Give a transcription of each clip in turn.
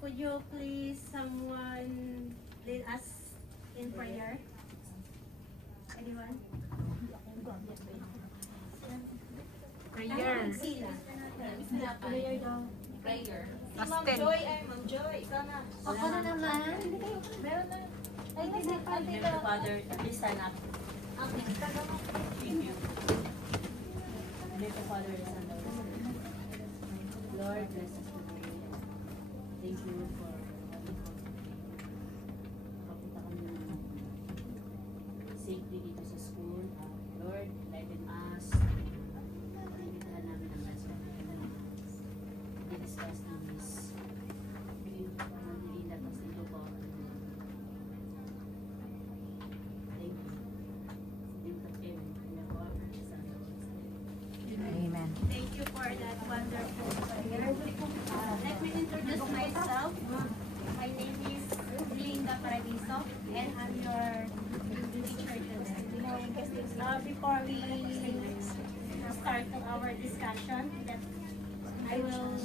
Could you please someone lead us in prayer? Anyone? Prayer. Sila. Prayer daw. Prayer. Si Ma'am Aspen. Joy ay Ma'am Joy. Ikaw na. Ako na naman. Hindi kayo. Meron na. Ay, hindi pa. In the name of the Father, please stand up. Okay. Thank you. In the name of the Father, the Son, and the Holy Spirit. Lord, bless us today. Thank you for what you call today. Papunta kami ng safely dito sa school. Lord, enlighten us. Pagkitahan namin ang rest of the discuss ng Miss Linda Castillo po. Thank you. Thank you. Amen. Thank you for that wonderful prayer. Let me introduce myself. My name is Linda Paradiso and I'm your teacher today. Before we start our discussion, I will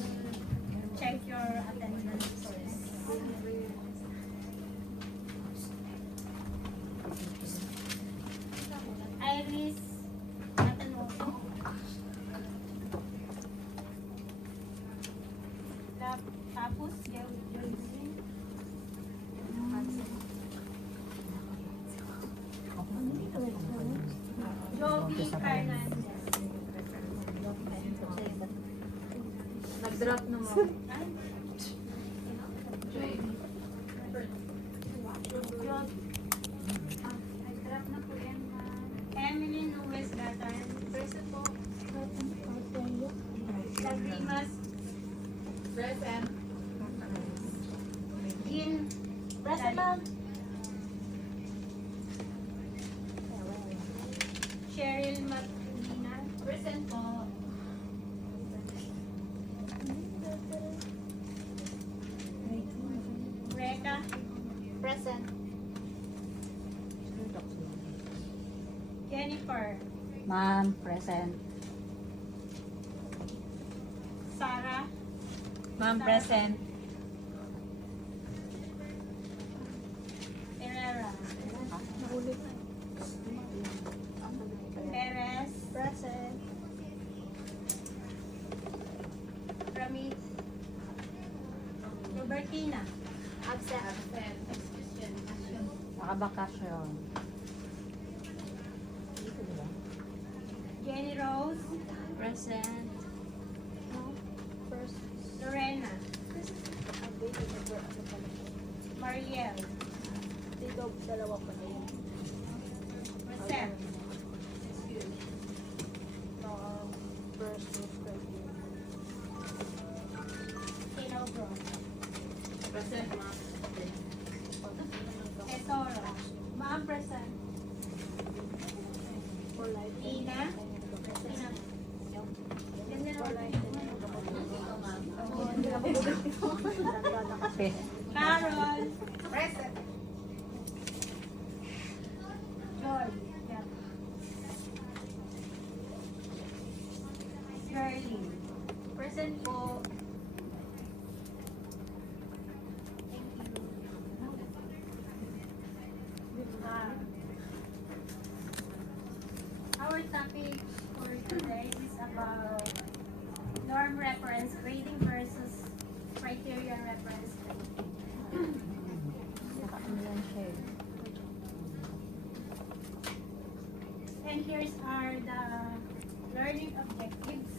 check your attendance first. Iris Atanoso. Tapos, Joby Fernandez. Nag-drop naman. Nag-drop na po yan. Emily Nuez Gatan. Present po. Lagrimas. Present. Jean. Present, ma'am. Cheryl Magdina. Present po. Reka. Present. Jennifer. Ma'am, present. Sarah. Ma'am, present. Herrera. Perez. Present. Rami. Robertina. Absent. Nakabakasyon. Jenny Rose. Present. First. Lorena. Mariel. Dito, dalawa pa na yun. Rosel. First. Kinobro. Present, ma'am. Tesoro. Ma'am, present. For life. Ina. Ina. Kape. Carol. Present. Joy. Yeah. Shirley. Present po. Our topic for today is about norm reference grading versus criteria reference grading. And here's are the learning objectives.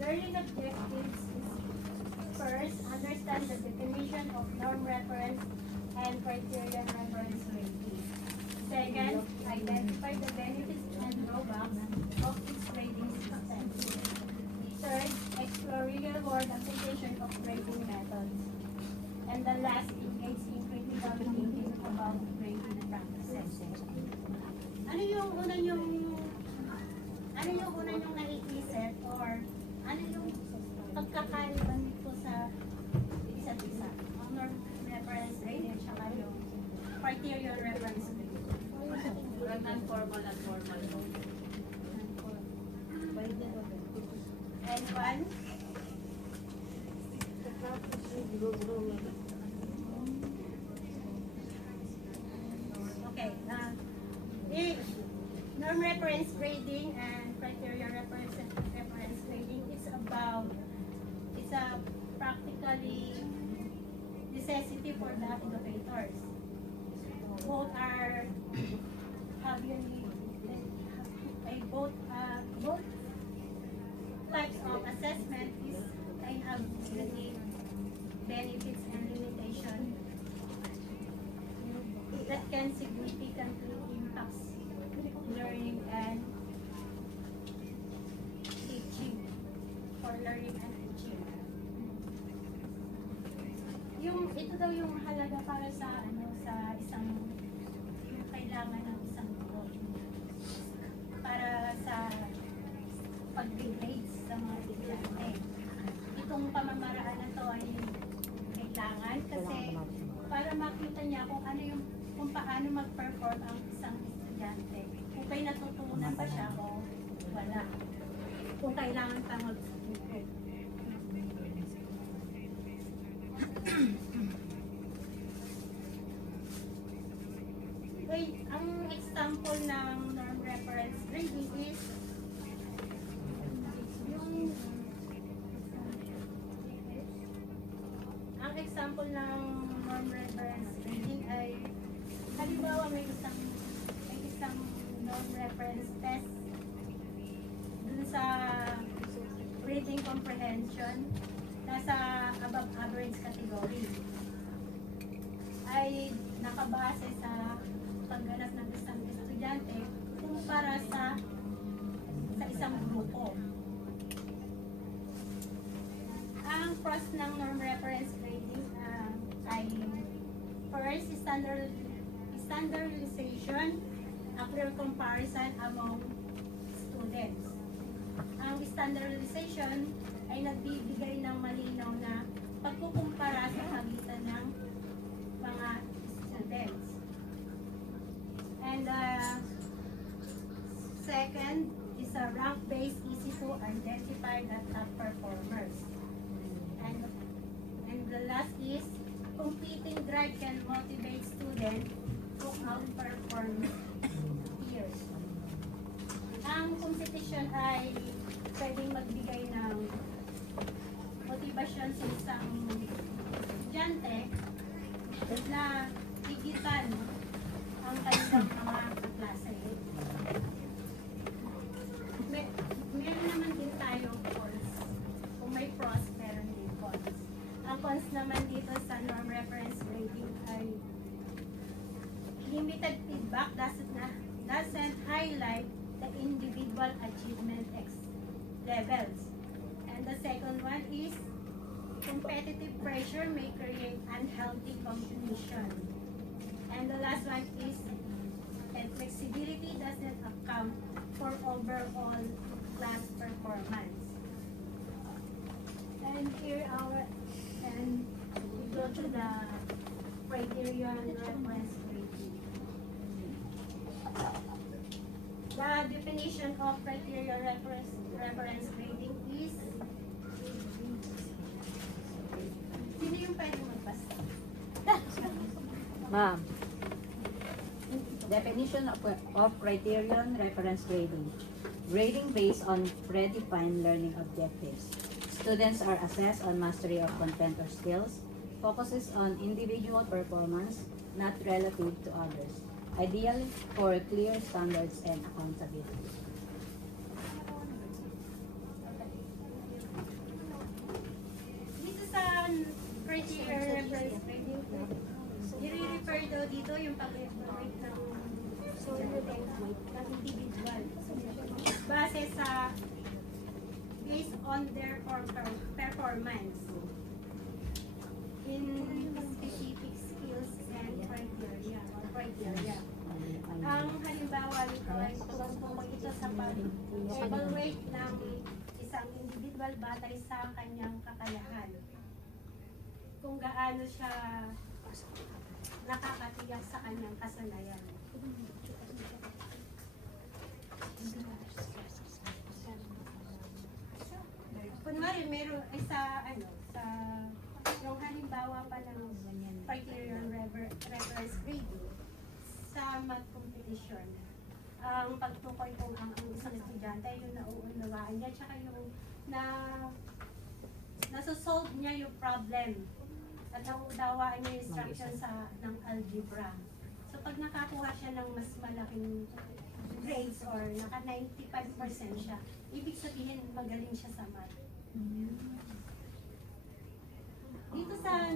Learning objectives is first, understand the definition of norm reference and criterion reference grading. Second, identify the benefits and drawbacks of each grading system. Third, explore real-world application of grading methods. And the last, engage in critical thinking about grading practices. Ano yung una yung naiisip or ano yung pagkakaiban dito sa isa't isa? Ang norm reference grading at saka yung criterion reference grading. Non-formal at formal. And one, Okay. Norm reference grading and criteria reference grading is about, it's a practically necessity for the educators. Both are both types of assessment is kind of unique benefits and limitations that can significantly impact learning and teaching, for learning and teaching. Ito daw yung mahalaga para sa isang, yung kailangan ng isang guro para sa pag-grades sa mga estudyante. Itong pamamaraan na to ay kailangan kasi para makita niya kung paano mag-perform ang isang estudyante. Kung may natutunan ba siya o wala. Kung kailangan pa mag-improve. Okay, ang example ng norm reference grading is ang example ng norm reference grading ay halimbawa may isang norm reference test dun sa reading comprehension nasa above average category ay nakabase sa pagganap ng isang estudyante kumpara sa isang grupo. Ang process ng norm reference grading ay first standardization, a clear comparison among students. Ang standardization ay nagbibigay ng malinaw na pagkukumpara sa pagitan ng mga students. And second is a rank-based, easy to identify the top performers. And the last is competing drive can motivate students to outperform peers. Ang competition ay pwedeng magbigay ng motivasyon sa isang estudyante na higitan ang kanilang mga kaklase. Meron naman din tayo cons. Kung may pros, meron din cons. Ang cons naman dito sa norm reference grading ay limited feedback doesn't highlight the individual achievement levels. And the second one is competitive pressure may create unhealthy competition. And the last one is flexibility doesn't account for overall class performance. And here we go to the criterion reference grading. The definition of criterion reference grading is, sino yung pwede magbasa? Ma'am. Definition of criterion reference grading. Grading based on predefined learning objectives. Students are assessed on mastery of content or skills, focuses on individual performance, not relative to others. Ideally for clear standards and accountability. Dito sa criterion reference grading, i-refer daw dito yung pag-evaluate ng individual. Base sa based on their performance in specific skills and criteria. Ang halimbawa nito ay tungkol ito sa pag-evaluate ng isang individual batay sa kanyang kakayahan. Kung gaano siya nakakatiyak sa kanyang kasanayan. Kunwari, meron ay sa yung halimbawa pa ng criterion reference grading sa math competition. Ang pagtukoy kung ang isang estudyante yung nauunawaan niya, tsaka yung nasa-solve niya yung problem at nauunawaan niya yung instruction ng algebra. So pag nakakuha siya ng mas malaking grades or naka 95% siya, ibig sabihin magaling siya sa math. Dito sa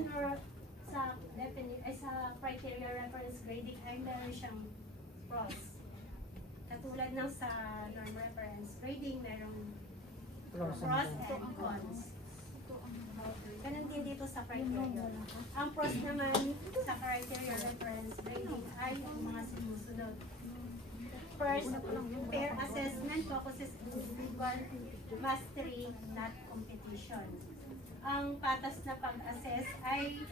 criteria reference grading ay meron siyang pros. Katulad ng sa norm reference grading, merong pros and cons. Ganun din dito sa criteria. Ang pros naman sa criteria reference grading ay yung mga sinusunod. First, pair assessment focuses individual mastery, not competition. Ang patas na pag-assess ay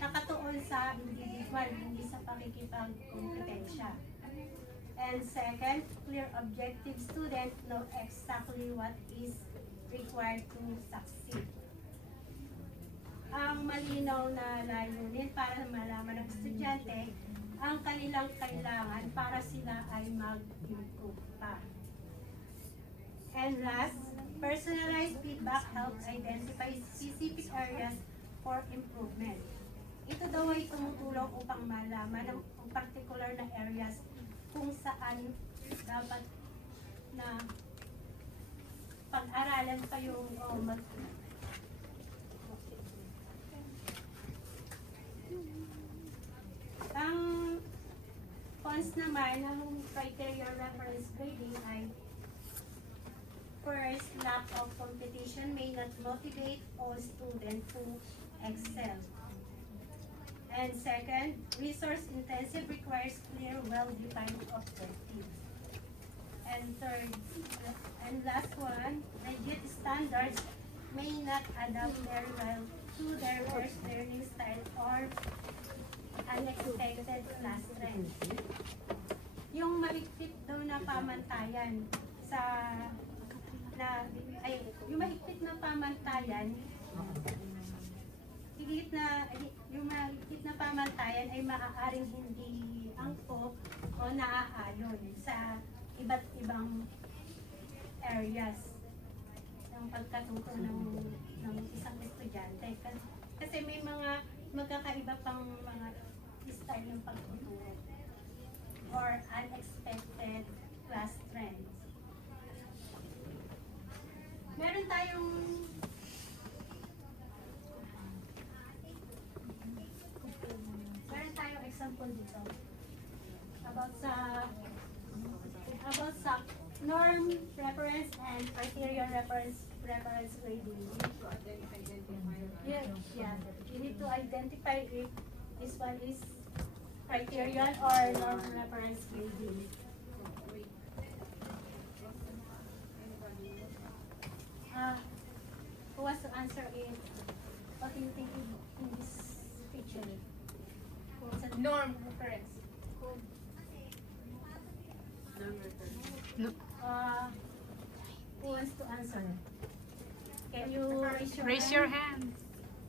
nakatuon sa individual, hindi sa pakikipag-kompetensya. And second, clear objective student know exactly what is required to succeed. Ang malinaw na layunin para malaman ng estudyante ang kanilang kailangan para sila ay mag-improve pa. And last, personalized feedback helps identify specific areas for improvement. Ito daw ay tumutulong upang malaman ang particular na areas kung saan dapat na pag-aralan pa yung ang cons naman ng criteria reference grading ay first, lack of competition may not motivate all students to excel. And second, resource intensive requires clear, well-defined objectives. And third, and last one, rigid standards may not adapt very well to their first learning style or unexpected class trends. Yung mahigpit daw na pamantayan yung mahigpit na pamantayan, yung mahigpit na pamantayan ay maaaring hindi angkop o naaalon sa iba't ibang areas ng pagkatuto ng isang estudyante. Kasi may mga magkakaiba pang mga style ng pagtuturo or unexpected class trends. Meron tayong example dito about sa norm reference and criteria reference grading. Yeah. You need to identify if this one is criterion or norm reference grading. Who wants to answer it? What do you think in this picture? Norm reference. Who wants to answer? Can you Raise your hand.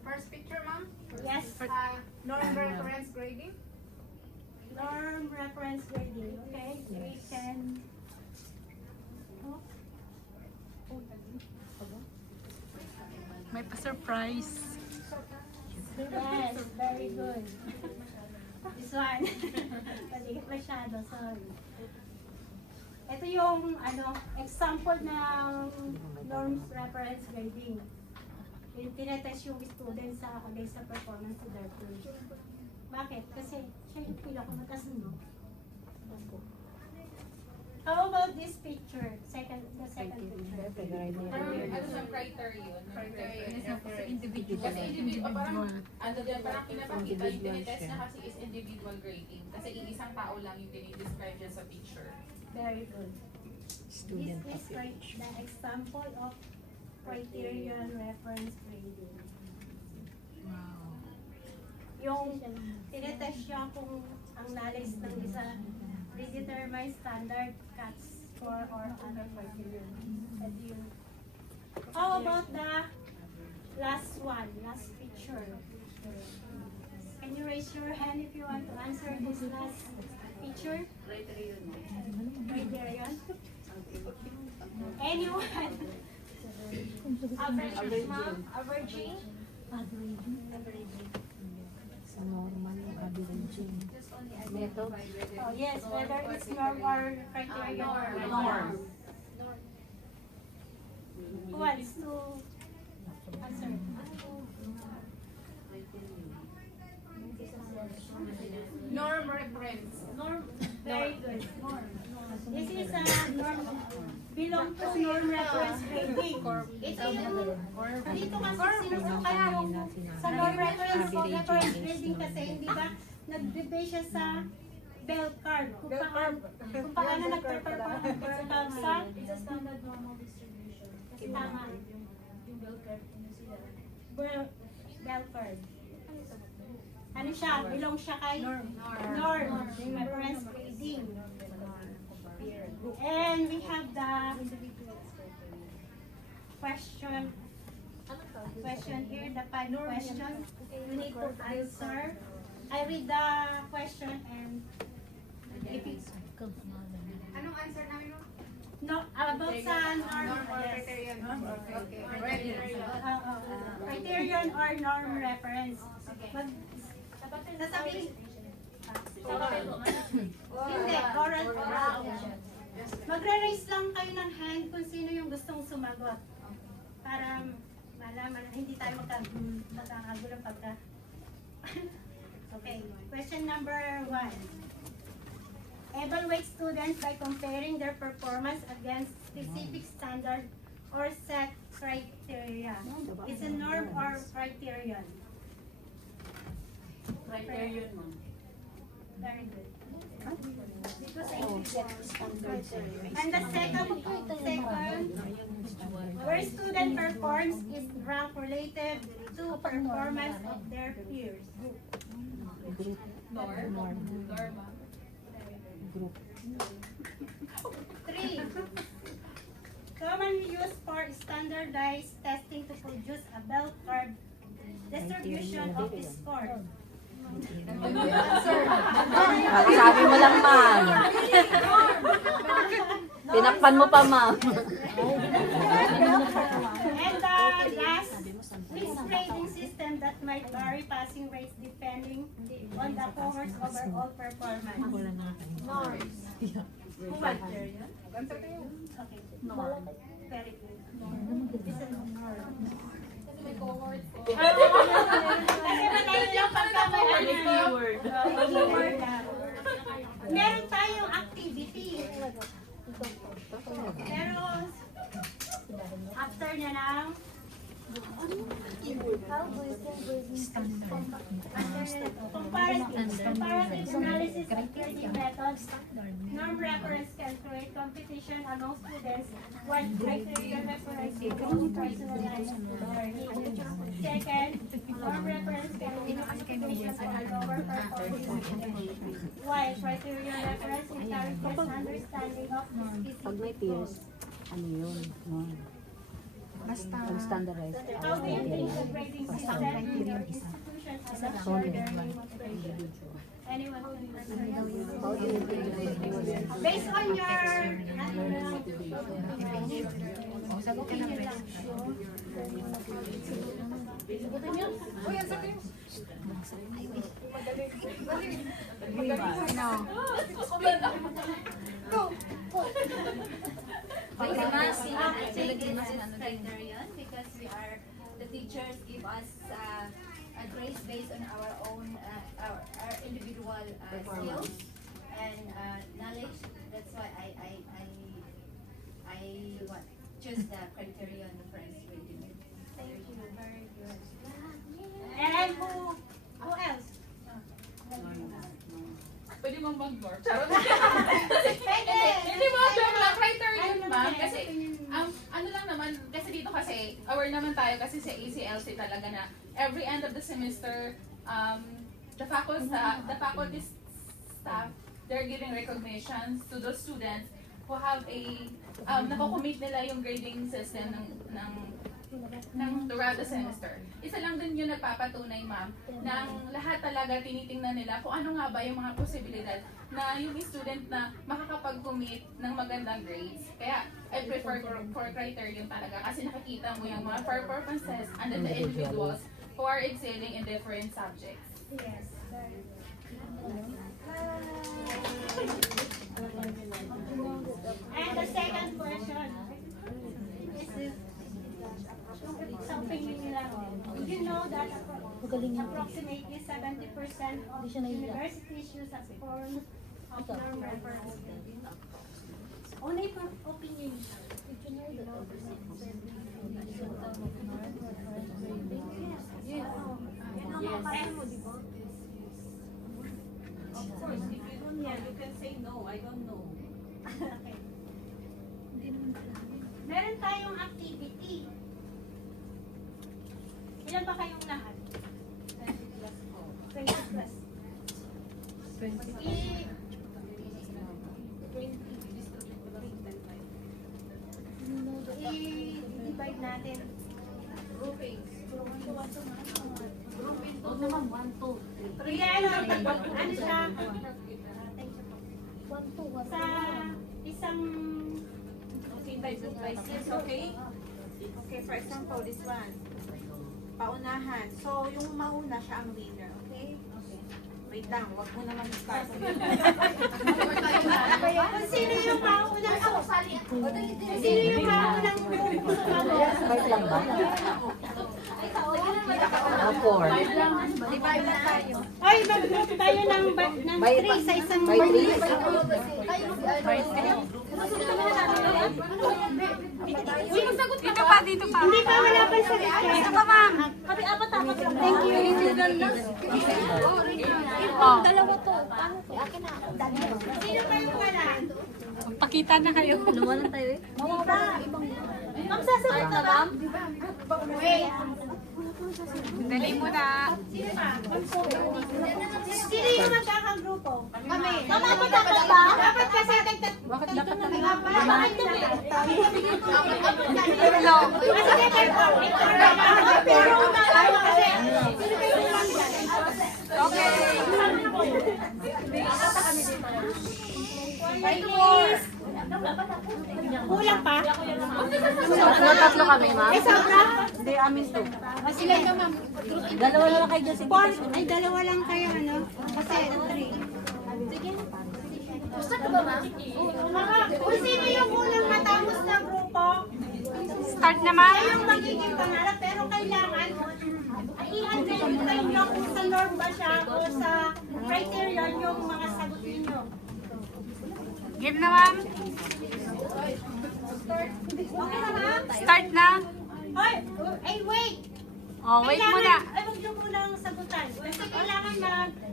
First picture, ma'am. Yes. Norm reference grading. Norm reference grading. Okay. We can. Oh. May pa-surprise. Yes, very good. This one. Paligid masyado, sorry. Ito yung example ng norms reference grading. Yung tinetest yung student sa performance to their field. Bakit? Kasi siya yung pinakamataas, no? How about this picture? The second picture. Ano sa criterion? Individual. Kasi individual, parang parang pinapakita yung tinitest na kasi is individual grading. Kasi iisang tao lang yung dinidescribe dyan sa picture. Very good. This is the example of criterion reference grading. Wow. Yung tinetest siya kung ang knowledge ng isa predetermined standard cuts score or other criterion. How about the last one, last picture. Can you raise your hand if you want to answer this last picture? Criterion. Anyone? Average, ma'am? Averaging? Method. Oh, yes, whether it's norm or criterion. Norm. Who wants to answer? Norm reference. Norm. Very good. Norm. This is a norm. Belong to norm reference grading. Ito yung, dito kasi sinusukat yung sa norm reference grading kasi hindi ba nagbe-base siya sa bell curve. Kung paano nagpe-perform ang bell curve sa It's a standard normal distribution. Kasi Tama. yung bell curve, ano sila? bell curve. Ano siya? Belong siya kay norm. Yung reference grading. And we have the question here, the 5 questions. You need to answer. I read the question and if it's Anong answer namin mo? no, about sa norm or yes. criterion? Okay. Ready. Criterion or norm reference. Mag, sasabihin, hindi, oral. Magre-raise lang kayo ng hand kung sino yung gustong sumagot. Para malaman, hindi tayo magkakagulo pagka. Okay, question number 1. Evaluate students by comparing their performance against specific standard or set criteria. Is a norm or criterion? Criterion mo. Very good. And the second, where student performs is ranked relative to performance of their peers. Norm. 3. Commonly used for standardized testing to produce a bell curve distribution of the score. Sabi mo lang, ma'am. Tinakpan mo pa, ma'am. And the last, mixed grading system that might vary passing rates depending on the cohort's overall performance. Norms. Who wants? Okay. Norm. Very good. It's a norm. May cohort. Kasi madali lang pagka may keyword. Keyword lang. Meron tayong activity. Pero after niya ng comparative analysis of grading methods, norm reference can create competition among students while criterion reference can only personalize learning. Second, norm reference can lead to competition for a lower performing student, while criterion reference encourages understanding of the Pag may specific peers, goals. ano yun? Norm. Pag standardized. How do you think the grading system in your institution affects your learning motivation? Anyone who answer How do you think the grading based on your opinion lang. Criterion because we are the teachers give us a grade based on our own our individual skills and knowledge. That's why I choose the criterion reference grading. Thank you, very good. And who else? Pwede mong mag-norm. Charot. Pwede! Hindi mo, joke lang. Criterion, ma'am. Kasi, ano lang naman, kasi dito kasi, aware naman tayo kasi sa ACLC talaga na every end of the semester, the faculty staff, they're giving recognitions to those students who have a, nakocommit nila yung grading system ng throughout the semester. Isa lang din yung nagpapatunay, ma'am, ng lahat talaga tinitingnan nila kung ano nga ba yung mga posibilidad na yung student na makakapag-commit ng magandang grades. Kaya, I prefer for criterion talaga kasi nakikita mo yung mga performances and then the individuals who are excelling in different subjects. Yes. And the second question is sa opinion nila. Did you know that approximately 70% of universities use a form of norm reference? Only for opinion. Did you know that? Of course, if you don't know, you can say no, I don't know. Okay. Meron tayong activity. Ilan ba kayong lahat? 20 plus po. 20 plus. I-divide natin. Groupings. Huwag naman, 1, 2, 3. Hindi, ano siya? Sa isang Okay, by group by six, okay? Okay, for example, this one. Paunahan. So, yung mauna siya ang winner, okay? Wait lang, wag mo naman start. kung sino yung maunang sino yung maunang Five lang ba? Four. Divide na tayo. Ay, mag-group tayo ng 3 sa isang By three? Dito pa, dito pa. Hindi pa, wala pa sa Dito pa, ma'am. Thank you. Oh, Sino pa yung wala? pakita na kayo. Nawalan tayo eh. Ma'am, sasagot na ba? Wait. Dali mo na. Sino pa? Sino yung magkakagrupo? Kami. Tama ba dapat ba? Dapat kasi tagtat. Bakit dapat na Bakit kami? No. Kasi pero tayo kasi. Okay. Ladies. Kulang pa? Tatlo kami, ma'am. Eh, sobra? Hindi, amin to. Dalawa na lang kayo dyan. Four. Ay, dalawa lang kayo, ano? Kasi 3. Kung sino yung unang matapos na grupo, Start na, ma'am. siya yung magiging pangarap, pero kailangan i-identify nyo kung sa norm ba siya o sa criterion yung mga sagot ninyo. Game na, ma'am. Okay na ba? Start na. Ay, wait! Oh, wait muna. Ay, wag nyo munang sagutan. Kasi kailangan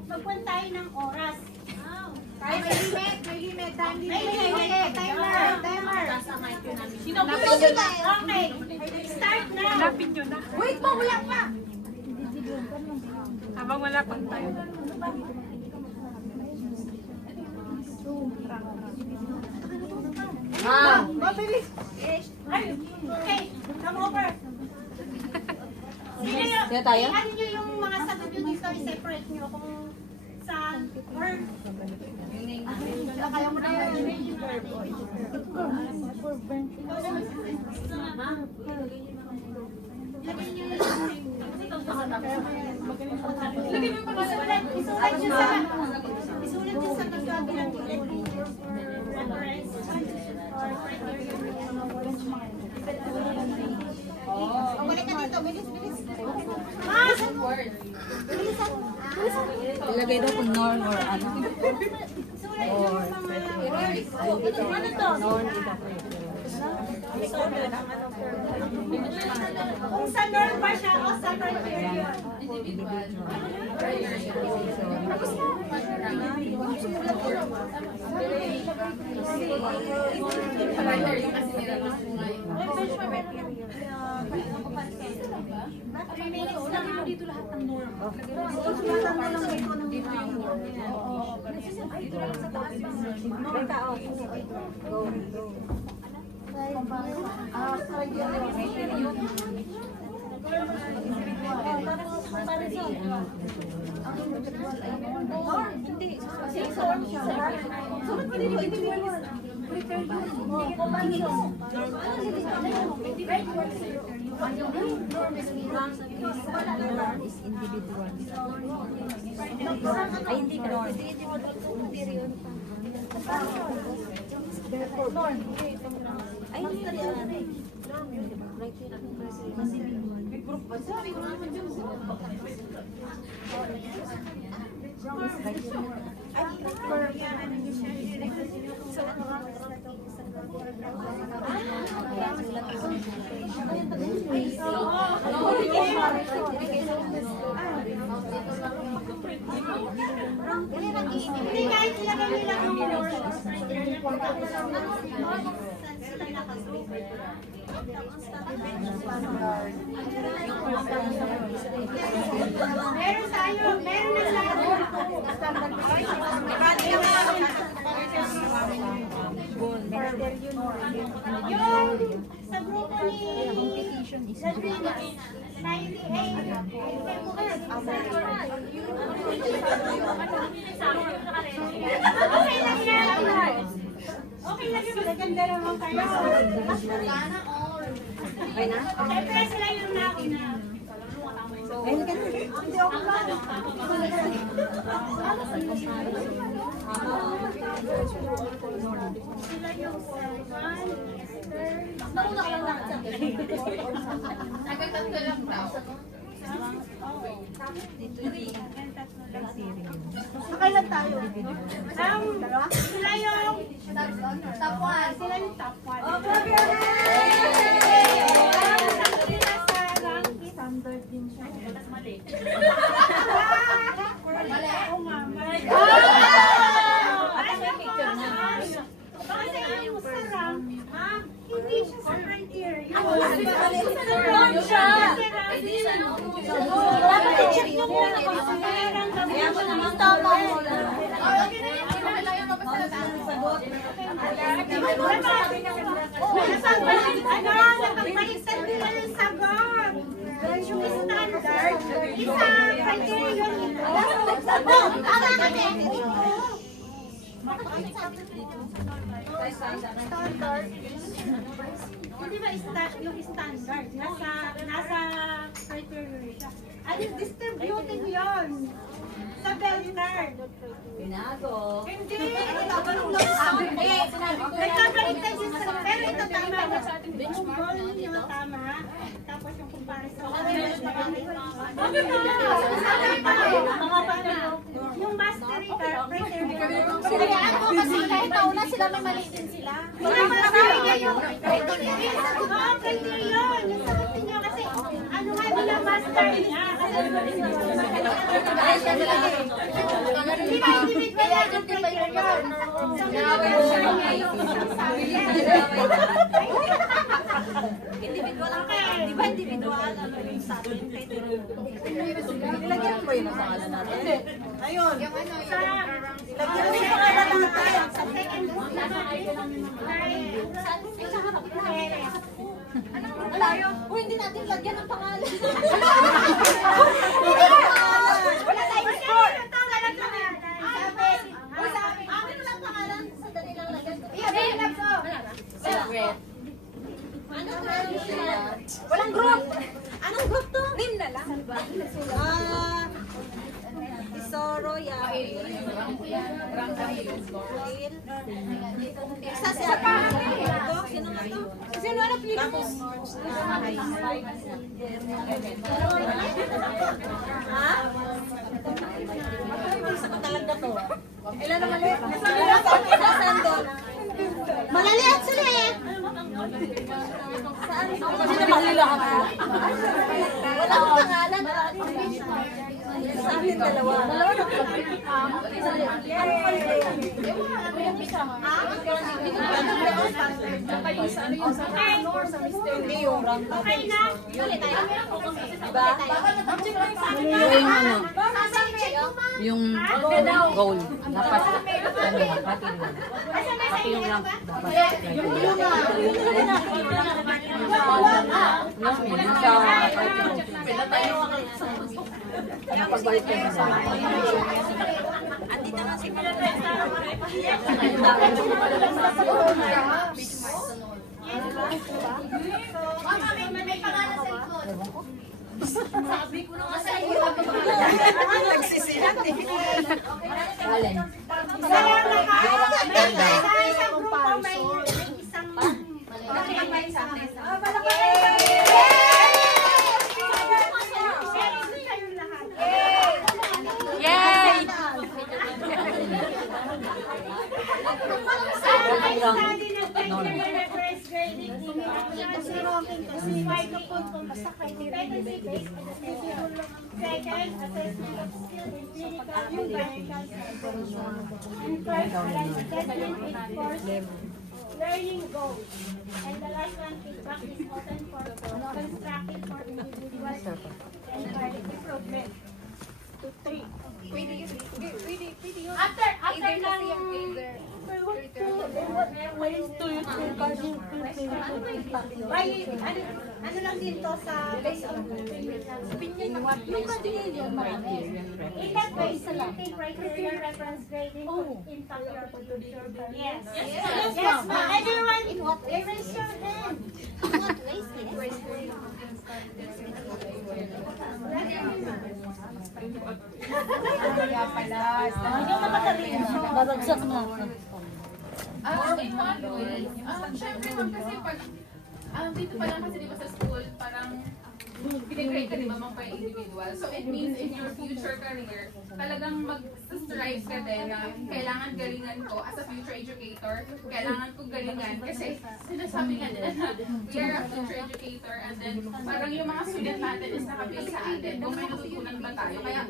magpuan tayo ng oras. May limit, time May limit. limit. Timer. Okay, start na. Hanapin nyo na. Wait pa, wala pa. Habang wala pang tayo. Ma'am. Mabilis. Ay, okay, come over. Sino yung, Kaya tayo? ano nyo yung mga sagot nyo dito, i-separate nyo kung saan, or, Kaya mo na yun. isulat nyo sa magkabilang gilid reference or criterion. Balik ka dito, bilis. Mas! Ilagay daw kung norm or ano. Sulat nyo yung mga, ano to? Norm, Kung sa norm ba siya o sa criterion. Hindi kahit ilagay nila ang meron tayo, meron na tayo. Yung sa grupo ni Latrina, 98. Okay lang yun, maganda naman kayo. Okay na? Siyempre sila yung nauna. Hindi ako lang. Sila yung Salman, Esther. Nauna ka lang nakita. Nagtatlo lang daw. Nakailan tayo? Sila yung Top 1. sila yung top 1. Standard din siya. Mali. Oo nga, mali. Kasi yung sa rank, hindi siya sa criteria. Wrong siya. Hindi siya. Dapat i-check nyo muna. Kaya mo naman tama mo lang. Nakabaliktad nila yung sagot. Yung standard, isa criteria nito. Tama kami. Standard. Hindi ba yung standard? Nasa criteria siya. Ano, distributing yun. Sa bell card. Pinago. Hindi. Nagkabaliktad yun sa... Pero ito tama. Yung goal nyo tama. Tapos yung comparison. Yung mastery card, criteria. Sinayaan ko kasi kahit nauna sila may mali din sila. Yung mastery niya yung criteria. Oo, criteria yun. Yung sagot niyo kasi, ano nga bilang master niya? Hindi ba individual na yung criteria? Individual ang di ba individual? Ano yung sa atin? Nilagyan mo ba yun ang pangalan natin? Hindi. Ayun. Nilagyan mo yung pangalan natin. Sa second book naman is Anong malayo? O hindi natin lagyan ng pangalan. wala tayong score. O sabi, amin lang pangalan sa dali lang lagyan. Anong group sila? Walang group. Anong group to? Name na lang. Tesoro, Yael. Isa siya pa. Ito, sino nga to? Sino na pili mo? Ha? Isa ko talaga to. Ilan na mali? Nasaan doon? Malaliit sila eh. Saan? Malila ka pa. Wala akong pangalan. Sa atin dalawa. Dalawa na po. Hindi yung rank. Okay na. Diba? Ito yung ano. Yung goal. Dapat, pati yung rank. Napagbalik ka na sa May pangalan sa likod. Sabi ko na nga sa iyo. Allen. Sa isang grupo may isang Yay! Second, assessment of skill in clinical and financial supervision. And third, assessment in course learning goals. And the last one, feedback is open for constructive for individuals and for improvement. To 3. After ano lang dito sa in that way, selecting criteria reference grading could impact your future career. Yes. Yes, ma'am. Everyone, raise your hand. Babagsak na. May module. Syempre ma'am kasi pag dito pa lang kasi di ba sa school, parang pinigrade ka di ba mga individual. So it means in your future career, talagang mag-strive ka din na kailangan galingan ko as a future educator, kailangan ko galingan kasi sinasabi nga nila na we are a future educator and then parang yung mga student natin is nakabase sa atin kung may natutunan ba tayo. Kaya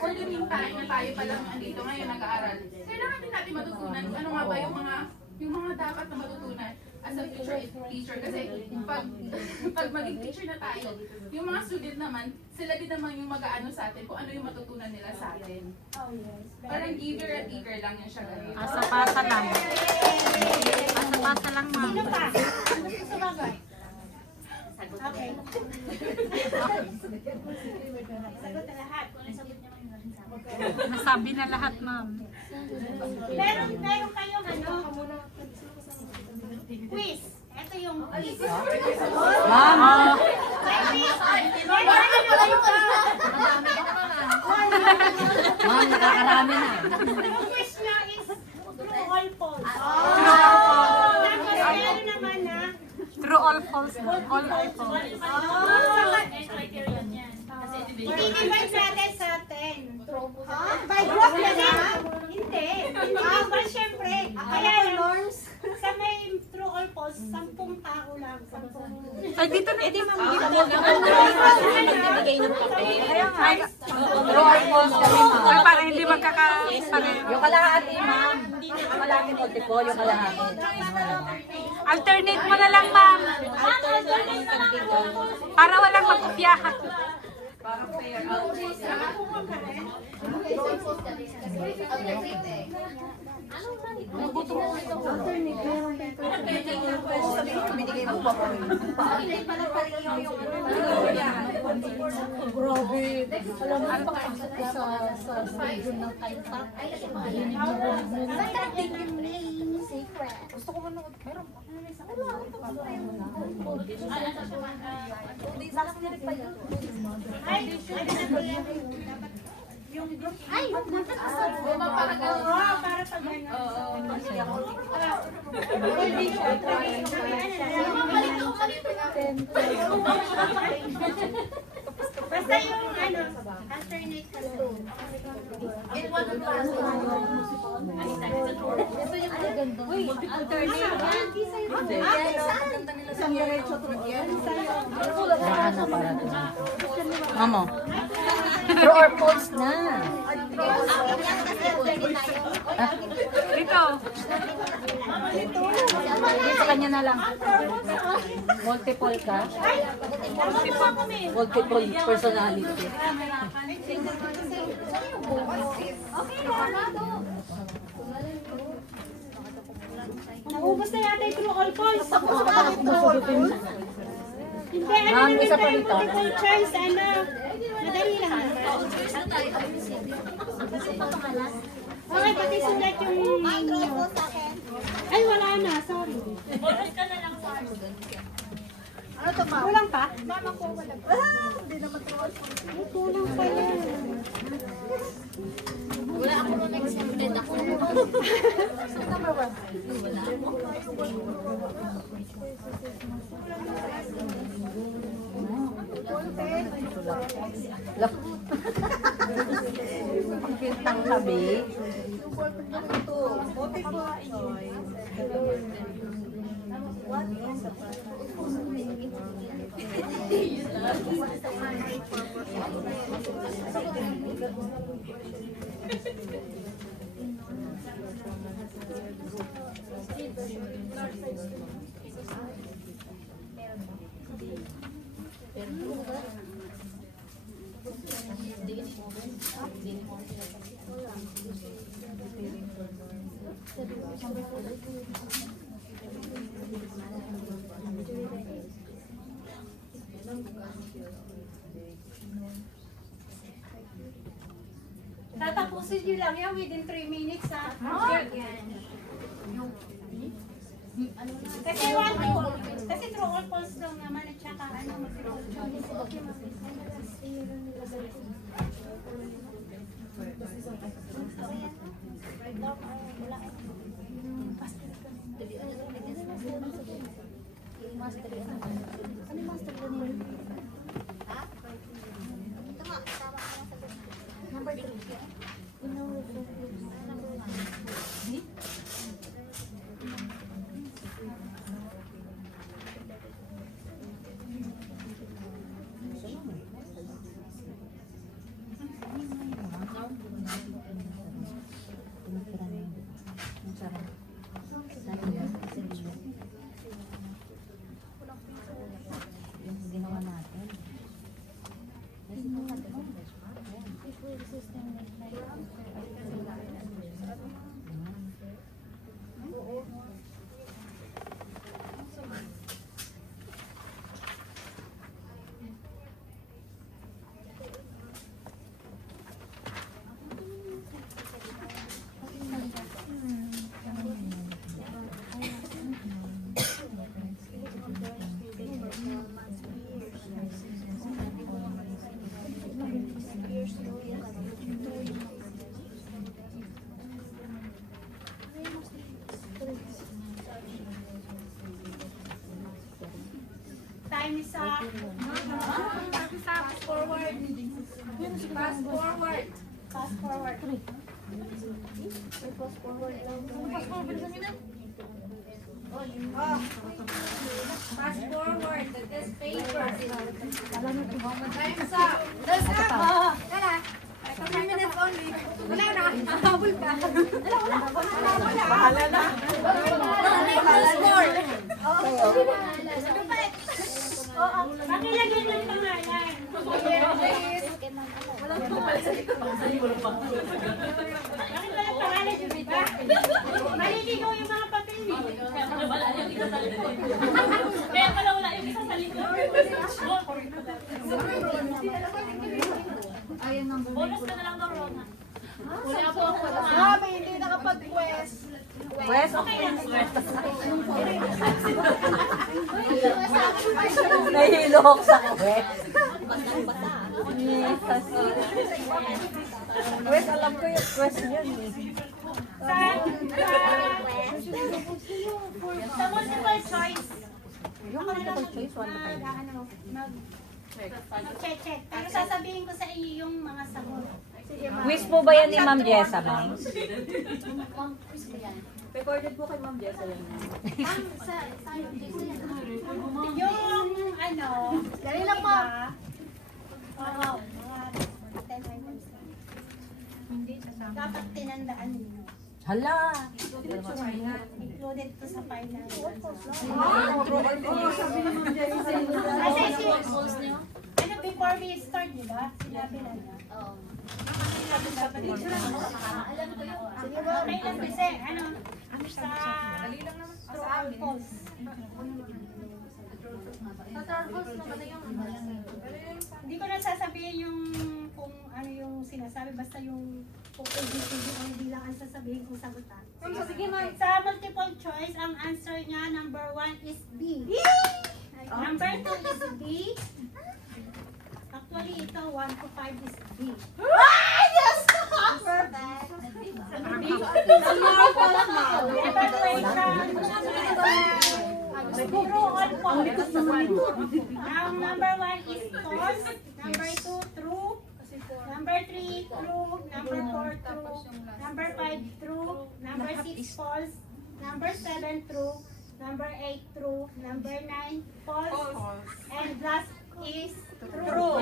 for the meantime na tayo pa lang andito ngayon nag-aaral, kailangan din natin matutunan ano nga ba yung mga dapat na matutunan as a future teacher kasi pag maging teacher na tayo, yung mga student naman, sila din naman yung mag-aano sa atin kung ano yung matutunan nila sa atin. Oh, yes. Parang giver at eager lang yan siya ganun. Asa-pasa lang. Asa-pasa lang, ma'am. Sino pa? Gusto sumagot? Okay. Sagot na lahat. Kung nasagot niya man yung sagot. Nasabi na lahat, ma'am. Meron kayong quiz. Ito yung quiz. Ma'am! Ma'am, nakakarami na. Yung quiz niya is true all false. Tapos meron naman na True all false. All I false. i-divide natin sa 10. By group na na? Hindi. Well, syempre. Kaya norms. Sa may true or false, 10 tao lang. 10. Ay, dito na. Nagbibigay ng papel. Ay, True or false kami, ma'am. ay, para hindi magkakapareho. Yung kalahati, ma'am. Yung kalahati multiple, yung kalahati. Alternate mo na lang, ma'am. Para walang magkopyahan. Yung group. Para ganun. Para pag basta yung alternate ka lang. Mamo. True or false na. Dito. Sa kanya na lang. Multiple ka? Multiple personality. all falls. Hindi, ano Ma'am, naman isa pa tayo rito. multiple choice, ano? Madali lang naman. Okay, pati sulat yung name niyo. Ay, wala na, sorry. Ano to, ma'am? Kulang pa? Mama ko, wala. Hindi naman to. Ay, kulang pa yan. Wala ako nung excluded ako. So, number 1. Look. Ang cute ng tabi. Tatapusin nyo lang yan within 3 minutes, ha? Kasi kasi true or false lang naman at saka ano, mag-true Number 3. Time is up. Fast forward. Fast forward. Fast forward. Fast forward. This paper. Time's up. Tara. 3 minutes only. Wala na. Habol pa. Bahala na. Pakilagyan ng pangalan. Bakit walang pangalan yun, di ba? Maliligaw yung mga papel eh. Kaya pala wala yung isang salito. Bonus ka na lang daw, Rona. Wala po ako. Mami, hindi nakapag-quest. Wes, okay lang. Nahilo ako sa Wes. Wes, alam ko yung question yun eh. Sa multiple choice. Yung multiple choice, wala pa yun. Mag-check. Pero sasabihin ko sa iyo yung mga sagot. Quiz po ba yan ni Ma'am Jessa, ma'am? Recorded po kay Ma'am Jessa yan. Yung ano, Dali lang po. oo, mga 10 items lang. Dapat tinandaan niyo. Hala! Included to sa final. Sabi ni Ma'am Jessa. Kasi ano, before we start, di ba? Sinabi na na. Oo. Sinabi na Alam ko yung Okay lang kasi, ano, sa true or false. Hindi ko na sasabihin yung kung ano yung sinasabi, basta yung kung ABCD ang bilang ang sasabihin kung sagutan. Sa multiple choice, ang answer niya, number 1 is B. Number 2 is B. Actually, ito, 1 to 5 is B. Ang number 1 is false, number 2 true, number 3 true, number 4 true, number 5 true, number 6 false, number 7 true, number 8 true, number 9 false, and last is true.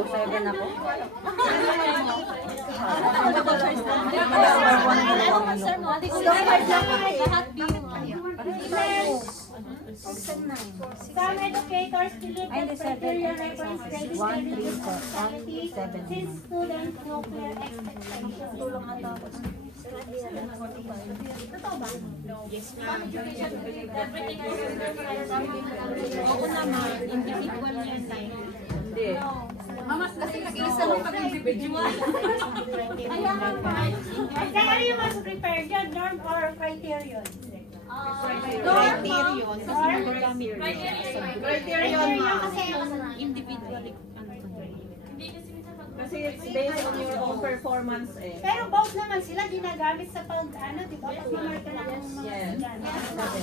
Seven ako. Some educators believe that criteria reference grades may reduce anxiety since students know clear expectations. Totoo ba? Oo naman, individual yan tayo. Hindi. Mamas kasi nag-iisa lang kami individual. Kaya nga ba? Kaya ano yung mas prepared yun? Norm or criterion? Criterion. Criterion kasi Individually. Kasi it's based on your own performance eh. pero both naman sila ginagamit sa pag ano, di ba? Pag mamarka ng mga Yes. estudyante.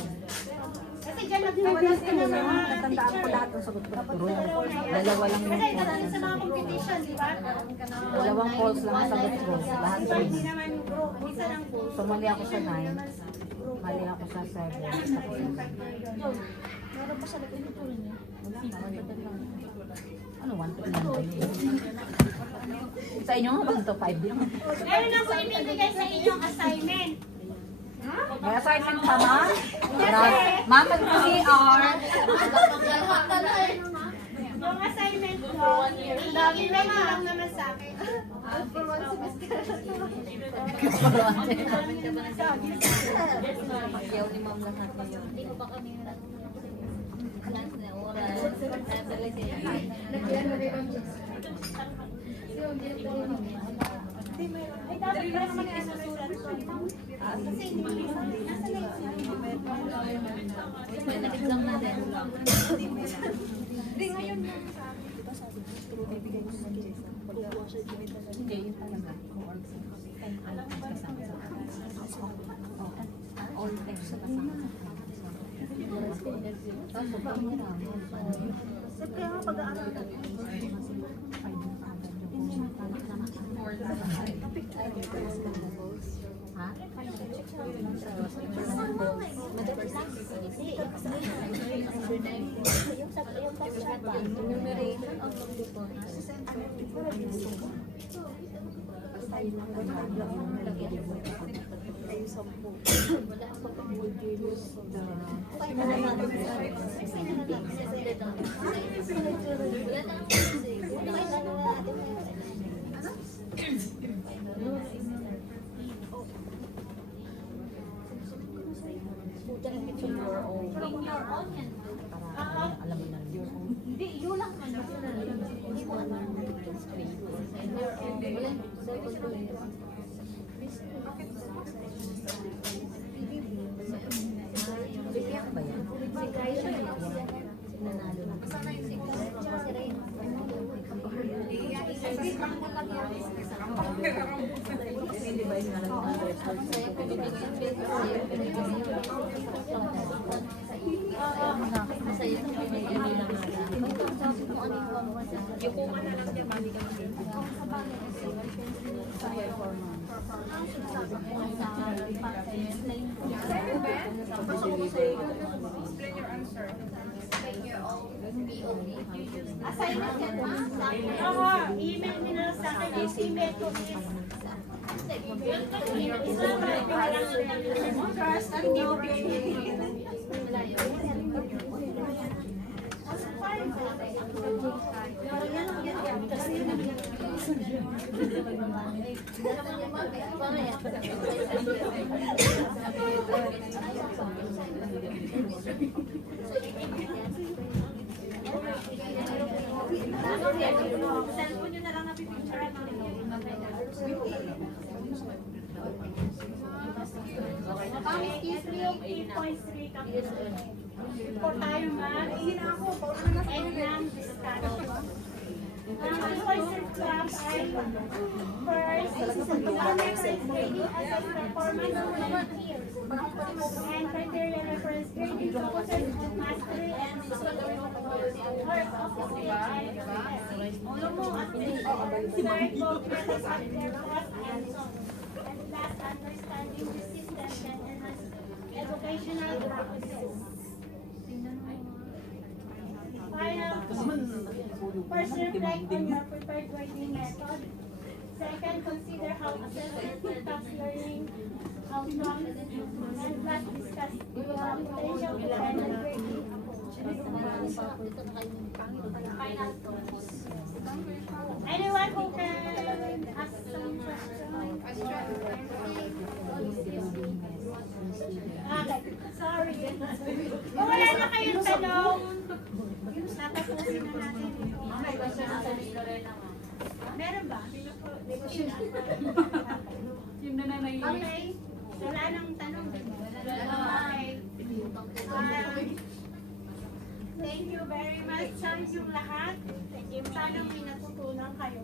Kasi dyan nag-focus ka ng mga Natandaan ko teacher. lahat ng sagot ko. Dalawa lang Kasi yung dadating sa mga competition, di ba? Dalawang calls lang ang sagot ko. Lahat Di ba hindi yun. naman group, isa lang po. So mali ako sa 9. Mali ako sa 7. Meron pa sa likod nito niya. Ano, 1 to 9. Sa inyo nga, 1 to 5 din. Meron ako ibibigay sa inyong assignment. May assignment ka, ma'am? Ma'am, mag-CR. Yung assignment ko, i-email mo lang naman sa akin. Pagyaw ni ma'am lahat ngayon. Hindi ko pa kami class na oras. Ay, dapat ba naman isusulat ko? Kasi hindi nasa Nag-exam na din. Hindi, yun talaga. All things sa kasama. Kaso pag kaya nga pag-aaral ha? Para alam mo na your own. Hindi, yun lang ano. Hindi mo alam. Bibiyak ba yan? Nanalo lang. Hindi ba yung nalang Assignment yan, ma? Oo, email nyo na sa akin. Yung email ko is Trust and new Parang yan ang Cellphone nyo na lang napipicturean namin. Excuse me, yung 8.3 kami. Before tayo mag-end ng discussion. Ang concept class ay first, reference grading assess performance of volunteers. And criteria reference grading focuses on mastery and work of the field and test. Third, focus on their cost and song. And last, understanding the system can enhance educational practices. Final, first reflect on your prepared grading method. Second, consider how assessment impacts learning outcomes. And last, discuss the potential dependent grading approach. Final thoughts. Anyone who can ask some questions? Okay, sorry. Kung wala na kayong tanong, tatapusin na natin ito. Meron ba? Yung nananayin. Okay. Wala nang tanong. Okay. Thank you very much sa inyong lahat. Sana may natutunan kayo.